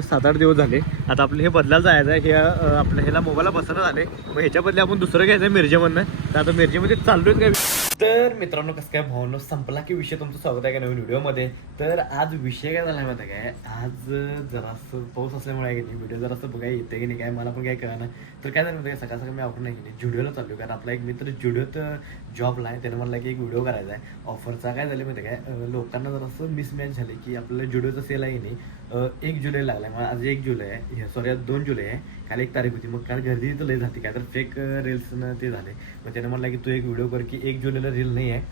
7-8 दिवस झाले. आता आपलं हे बदलायला जायचं आहे. हे आपलं ह्याला मोबाईलला बसणं झाले. मग ह्याच्या बदले आपण दुसरं घ्यायचं आहे मिरजेमधनं. तर आता मिरजेमध्ये चाललोय काय. तर मित्रांनो कसं काय भावनो संपला की विषय. तुमचं स्वागत आहे का नवीन व्हिडिओमध्ये. तर आज विषय काय झाला माहिती काय, आज जरासं पाऊस असल्यामुळे आहे की नाही व्हिडिओ जरासं बघायला येते की नाही काय मला पण काय कळणार. तर काय झालं माहिती काय, सकाळ सकाळ मी आवडून नाही की नाही जुडिओला चाललो. कारण आपला एक मित्र जुडिओत जॉबला आहे. त्यानं म्हणला की एक व्हिडिओ करायचा आहे ऑफरचा. काय झालं माहिती काय, लोकांना जरासं मिसमॅच झाले की आपल्याला जुडिओचा सेल आहे की नाही 1 जुलै लागला आहे. आज 1 जुलै आहे, सॉरी आज 2 जुलै आहे. काल 1 तारीख होती. मग काल गर्दी तर लय झाली, काय तर फेक रील्सनं ते झाले. मग त्याने म्हणला की तू एक व्हिडिओ कर की 1 जुलैला रील नाही आहे,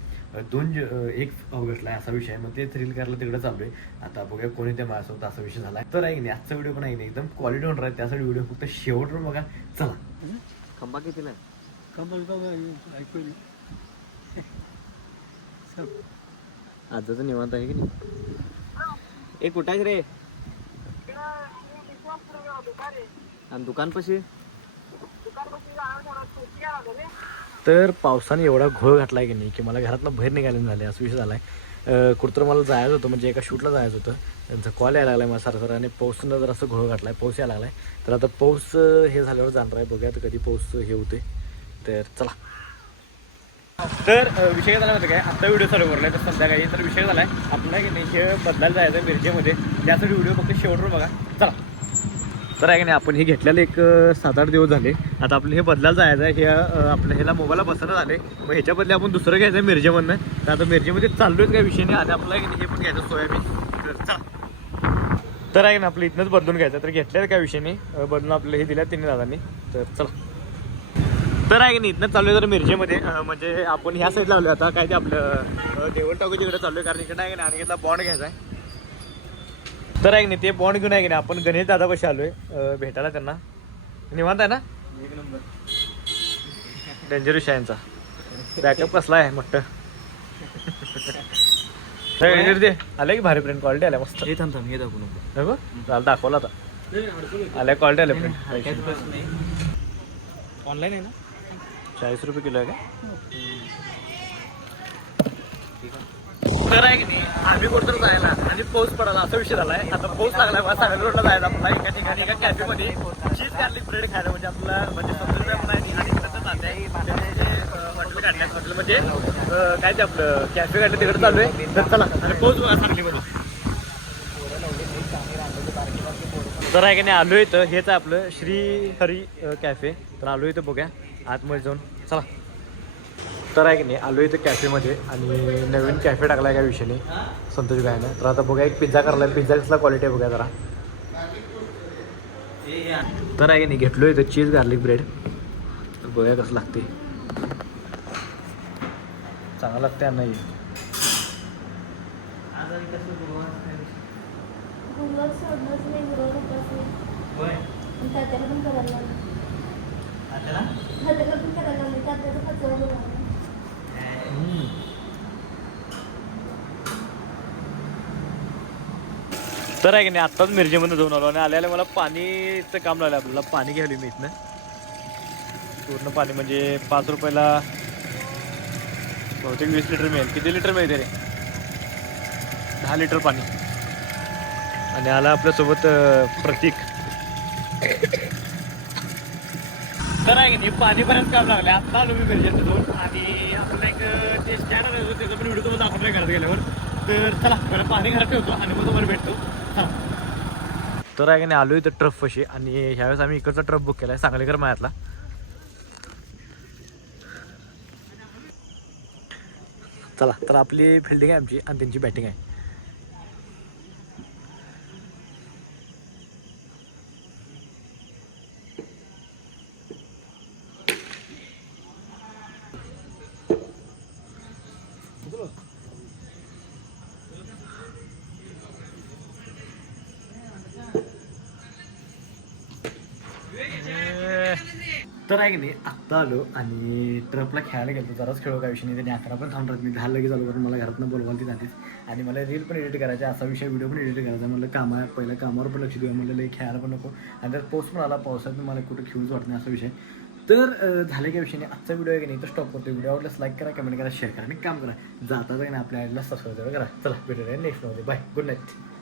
1 ऑगस्टला आहे असा विषय आहे. मग तेच रील करायला तिकडे चालू आहे. आता बघूया कोणी त्या माझ्यासोबत असा विषय झाला तर आहे की नाही. आजचा व्हिडिओ पण आहे नाही एकदम क्वालिटी होणार आहे. त्यासाठी व्हिडिओ फक्त शेवटवर बघा. चला. खंबा कितीला आहे? आजचं निवांत आहे की नाही. एक कुठं आहे रे? आणि दुकान पशी. तर पावसाने एवढा घोळ घातलाय की नाही की मला घरातनं बाहेर निघायला झाले असं विषय झालाय. कुठतर मला जायचं होतं, म्हणजे एका शूटला जायचं होतं. त्यांचा कॉल यायला लागलाय मला सर आणि पाऊसनं जर असं घोळ घातलाय, पाऊस यायला लागलाय. तर आता पाऊस हे झाल्यावर जाणार आहे. बघूया तर कधी पाऊस हे होते. तर चला. तर विषय झाला होता काय, आता व्हिडिओ चालू करलाय तर संध्याकाळी. तर विषय झालाय आपला की नाही हे बदलायला जायचं आहे मिरजेमध्ये. त्यासाठी व्हिडिओ फक्त शेवटवर बघा. चला. तर आहे की नाही आपण हे घेतलेलं एक 7-8 दिवस झाले. आता आपलं हे बदलायला जायचं आहे. हे आपलं ह्याला मोबाईलला बसणं झाले. मग ह्याच्या बदले आपण दुसरं घ्यायचं आहे मिरजेमधनं. तर आता मिरजेमध्ये चाललोच काय विषय नाही. आणि आपल्याला की नाही हे पण घ्यायचं सोयाबीन. तर चला. तर आहे ना आपलं इथनंच बदलून घ्यायचं. तर घेतलेलं काय विषय नाही, बदलून आपलं हे दिलं तिन्ही दादांनी. तर चला. तर आहे की नाही इथनं चालू आहे तर मिरजेमध्ये, म्हणजे आपण ह्या साईड लावलं आता काय ते आपलं देवळ टाकूच्या इकडे चालू आहे. कारण इकडे आहे की नाही आणखीला बॉन्ड घ्यायचा आहे. तर आहे की नाही ते बॉन्ड घेऊन आहे की नाही आपण गणेश दादा पाशी आलोय भेटायला त्यांना. निवांत आहे ना? एक नंबर. डेंजरस यांचा बॅकअप कसला आहे मोठं. दे आलं की भारी प्रिंट क्वालिटी आल्या मस्त. हे थांब हे दाखवू नको. दाखवला आता आल्या क्वालिटी आल्या प्रिंट. ऑनलाईन आहे ना. 40 रुपये किलो आहे का? तर आहे की नाही आम्ही कुठं जायला आणि पाऊस पडायला असा विषय झाला आहे. आता पाऊस लागला मला सांगायला रोडला जायला आपला एका ठिकाणी एका कॅफेमध्ये चीज गार्लिक ब्रेड खायला, म्हणजे आपला म्हणजे हॉटेल काढण्यात म्हटलं म्हणजे काय ते आपलं कॅफे काढलं तिकडे चालू आहे. तर चला आणि पाऊस बघा सांगलीमध्ये. तर आहे की नाही आलो इथं, हेच आहे आपलं श्री हरी कॅफे. तर आलो इथं बघूया आतमध्ये जाऊन. चला. तर आहे की नाही आलो इथं कॅफेमध्ये आणि नवीन कॅफे टाकला आहे काय विषय नाही संतोष भाईनं. तर आता बघा एक पिझ्झा करायला. पिझ्झा कसला क्वालिटी आहे बघा जरा. तर आहे की नाही घेतलो इथं चीज गार्लिक ब्रेड. तर बघा कसं लागते. चांगलं लागते नाही. तर आहे की नाही आत्ताच मिरजेमध्ये जाऊन आलो आणि आल्याला मला पाणीचं काम लागलं. आपल्याला पाणी घ्यायला मी इथनं पूर्ण पाणी, म्हणजे 5 रुपयाला बहुतेक 20 लिटर मिळेल. किती लिटर मिळते रे? 10 लिटर पाणी. आणि आला आपल्यासोबत प्रतीक. तर आहे की नाही पाणी बऱ्याच काम लागले. आत्ता आलो मी मिरजेत जाऊन आणि आपला एक ते स्टँड आहे त्याचा पण व्हिडिओ तुम्हाला दाखवला घरात गेल्यावर. तर चला बरं पाणी घरात ठेवतो आणि मग तुम्हाला भेटतो. तर आहे की नाही आलो इथं ट्रफ पशी आणि ह्यावेळेस आम्ही इकडचा ट्रफ बुक केला आहे सांगलीकर मायातला. चला. तर आपली फिल्डिंग आहे आमची आणि त्यांची बॅटिंग आहे. तर आहे की नाही आत्ता आलो आणि ट्रफला खेळायला गेलो. जराच खेळू काय विषय नाही. त्यांनी 11 पण थांबतात. मी 10 लगेच आलो कारण मला घरातनं बोलवाल ती जातेच. आणि मला रील पण एडिट करायचे असा विषय, व्हिडिओ पण एडिट करायचा. म्हणलं पहिलं कामावर पण लक्ष देऊ, म्हणलं लई खेळायला पण नको. आणि त्यात पाऊस पण आला. पावसात मला कुठं खेळूच वाटत नाही असा विषय. तर झालं काय विषय नाही. आजचा व्हिडिओ आहे की नाही तर स्टॉप करतो. व्हिडिओ आवडल्यास लाईक करा, कमेंट करा, शेअर करा आणि काम करा. जाता जाईन आपल्या आईला सबस्क्राईब करा. चला भेटूया नेक्स्ट मध्ये. बाय. Good night.